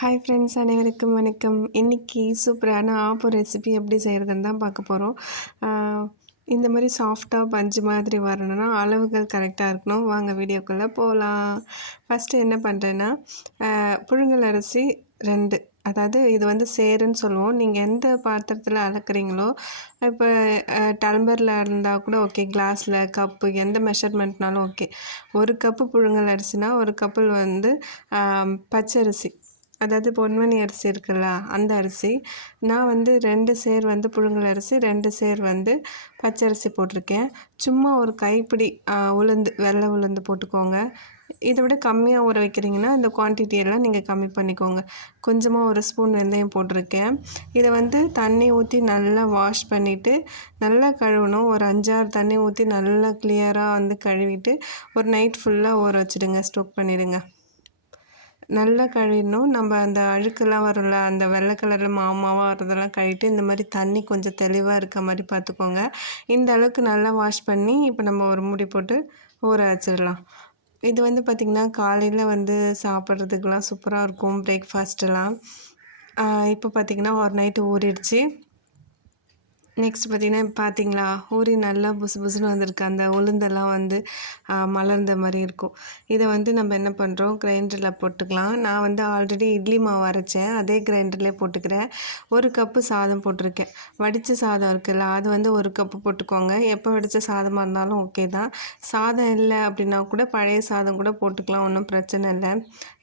Hi friends, அனைவருக்கும் வணக்கம். இன்றைக்கி சூப்பரான ஆப்பம் ரெசிபி எப்படி செய்கிறதுன்னு தான் பார்க்க போகிறோம். இந்த மாதிரி சாஃப்டாக பஞ்சு மாதிரி வரணும்னா அளவுகள் கரெக்டாக இருக்கணும். வாங்க வீடியோக்குள்ளே போகலாம். ஃபஸ்ட்டு என்ன பண்ணுறேன்னா, புழுங்கல் அரிசி 2, அதாவது இது வந்து சேருன்னு சொல்லுவோம். நீங்கள் எந்த பாத்திரத்தில் அளக்குறீங்களோ, இப்போ டம்ளரில் இருந்தால் கூட ஓகே, கிளாஸில், கப்பு, எந்த மெஷர்மெண்ட்னாலும் ஓகே. 1 கப்பு புழுங்கல் அரிசினா 1 கப்பு வந்து பச்சரிசி, அதாவது பொன்மணி அரிசி இருக்குல்ல, அந்த அரிசி. நான் வந்து 2 சேர் வந்து புழுங்கல் அரிசி, 2 சேர் வந்து பச்சரிசி போட்டிருக்கேன். சும்மா ஒரு கைப்பிடி உளுந்து, வெள்ளை உளுந்து போட்டுக்கோங்க. இதை விட கம்மியாக ஊற வைக்கிறீங்கன்னா இந்த குவான்டிட்டியெல்லாம் நீங்கள் கம்மி பண்ணிக்கோங்க. கொஞ்சமாக 1 ஸ்பூன் வெந்தயம் போட்டிருக்கேன். இதை வந்து தண்ணி ஊற்றி நல்லா வாஷ் பண்ணிவிட்டு நல்லா கழுவணும். ஒரு 5-6 தண்ணி ஊற்றி நல்லா கிளியராக வந்து கழுவிட்டு ஒரு நைட் ஃபுல்லாக ஊற வச்சுடுங்க, ஸ்டோக் பண்ணிவிடுங்க. நல்லா கழுவிடணும். நம்ம அந்த அழுக்கெல்லாம் வரும்ல, அந்த வெள்ளை கலரில் மாவாக வரதெல்லாம் கழுவிட்டு இந்த மாதிரி தண்ணி கொஞ்சம் தெளிவாக இருக்க மாதிரி பார்த்துக்கோங்க. இந்த அளவுக்கு நல்லா வாஷ் பண்ணி இப்போ நம்ம ஒரு மூடி போட்டு ஊற வச்சிடலாம். இது வந்து பார்த்திங்கன்னா காலையில் வந்து சாப்பிட்றதுக்கெலாம் சூப்பராக இருக்கும், பிரேக்ஃபாஸ்ட்டெல்லாம். இப்போ பார்த்திங்கன்னா ஒரு நைட்டு ஊறிடுச்சு. நெக்ஸ்ட் பார்த்தீங்களா, ஊறி நல்லா புசு புசுன்னு வந்திருக்கு. அந்த உளுந்தெல்லாம் வந்து மலர்ந்த மாதிரி இருக்கும். இதை வந்து நம்ம என்ன பண்ணுறோம், கிரைண்டரில் போட்டுக்கலாம். நான் வந்து ஆல்ரெடி இட்லி மாவு அரைச்சேன், அதே கிரைண்டர்லேயே போட்டுக்கிறேன். 1 கப்பு சாதம் போட்டிருக்கேன். வடித்த சாதம் இருக்குல்ல, அது வந்து 1 கப்பு போட்டுக்கோங்க. எப்போ வடித்த சாதமாக இருந்தாலும் ஓகே தான். சாதம் இல்லை அப்படின்னா கூட பழைய சாதம் கூட போட்டுக்கலாம், ஒன்றும் பிரச்சனை இல்லை.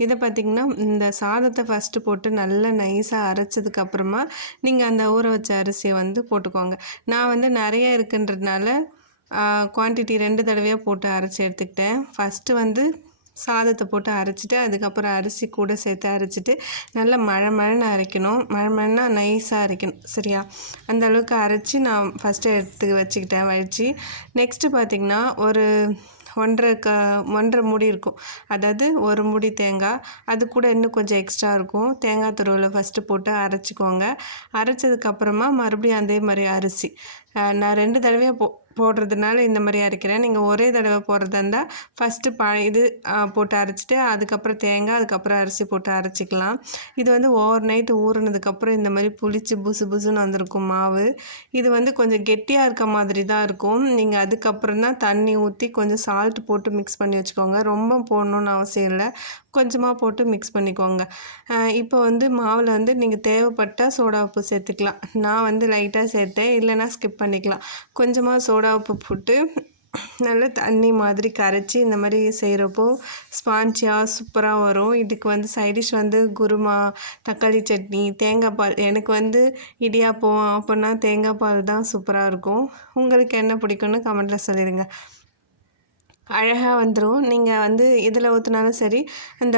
இதை பார்த்திங்கன்னா இந்த சாதத்தை ஃபஸ்ட்டு போட்டு நல்லா நைஸாக அரைச்சதுக்கப்புறமா நீங்கள் அந்த ஊற வச்ச அரிசியை வந்து போட்டுக்கோங்க. நான் வந்து நிறைய இருக்குன்றதுனால குவான்டிட்டி 2 தடவையாக போட்டு அரைச்சி எடுத்துக்கிட்டேன். ஃபஸ்ட்டு வந்து சாதத்தை போட்டு அரைச்சிட்டு அதுக்கப்புறம் அரிசி கூட சேர்த்து அரைச்சிட்டு நல்லா மழைன்னு அரைக்கணும். மழைன்னா நைஸாக அரைக்கணும், சரியா? அந்த அளவுக்கு அரைச்சி நான் ஃபஸ்ட்டு எடுத்து வச்சுக்கிட்டேன் வடித்து. நெக்ஸ்ட்டு பார்த்திங்கன்னா ஒரு 1.5 மூடி இருக்கும். அதாவது 1 மூடி தேங்காய், அது கூட இன்னும் கொஞ்சம் எக்ஸ்ட்ரா இருக்கும். தேங்காய் துருவலை ஃபஸ்ட்டு போட்டு அரைச்சிக்கோங்க. அரைச்சதுக்கப்புறமா மறுபடியும் அதே மாதிரி அரிசி, நான் 2 தடவையாக போடுறதுனால இந்த மாதிரி அரைக்கிறேன். நீங்கள் ஒரே தடவை போடுறதா இருந்தால் ஃபஸ்ட்டு இது போட்டு அரைச்சிட்டு அதுக்கப்புறம் தேங்காய், அதுக்கப்புறம் அரிசி போட்டு அரைச்சிக்கலாம். இது வந்து ஓவர் நைட்டு ஊறினதுக்கப்புறம் இந்த மாதிரி புளிச்சு புசு புசுன்னு வந்திருக்கும் மாவு. இது வந்து கொஞ்சம் கெட்டியாக இருக்க மாதிரி தான் இருக்கும். நீங்கள் அதுக்கப்புறம் தான் தண்ணி ஊற்றி கொஞ்சம் சால்ட் போட்டு மிக்ஸ் பண்ணி வச்சுக்கோங்க. ரொம்ப போடணுன்னு அவசியம் இல்லை, கொஞ்சமாக போட்டு மிக்ஸ் பண்ணிக்கோங்க. இப்போ வந்து மாவில் வந்து நீங்கள் தேவைப்பட்டால் சோடா உப்பு சேர்த்துக்கலாம். நான் வந்து லைட்டாக சேர்த்தேன், இல்லைன்னா ஸ்கிப் பண்ணிக்கலாம். கொஞ்சமாக சோடா உப்பு போட்டு நல்லா தண்ணி மாதிரி கரைச்சி இந்த மாதிரி செய்கிறப்போ ஸ்பான்ச்சியாக சூப்பராக வரும். இதுக்கு வந்து சைடிஷ் வந்து குருமா, தக்காளி சட்னி, தேங்காய் பால். எனக்கு வந்து இடியாப்பம் அப்போனா தேங்காய் பால் தான் சூப்பராக இருக்கும். உங்களுக்கு என்ன பிடிக்கும்னு கமெண்ட்டில் சொல்லிடுங்க. அழகாக வந்துடும். நீங்கள் வந்து இதில் ஊற்றினாலும் சரி, இந்த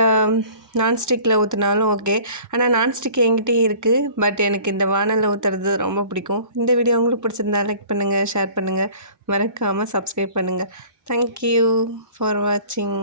நான்ஸ்டிக்கில் ஊற்றினாலும் ஓகே. ஆனால் நான்ஸ்டிக் என்கிட்டயும் இருக்குது, பட் எனக்கு இந்த வானலில் ஊற்றுறது ரொம்ப பிடிக்கும். இந்த வீடியோ உங்களுக்கு பிடிச்சிருந்தா லைக் பண்ணுங்கள், ஷேர் பண்ணுங்கள், மறக்காமல் சப்ஸ்கிரைப் பண்ணுங்கள். தேங்க்யூ ஃபார் வாட்சிங்.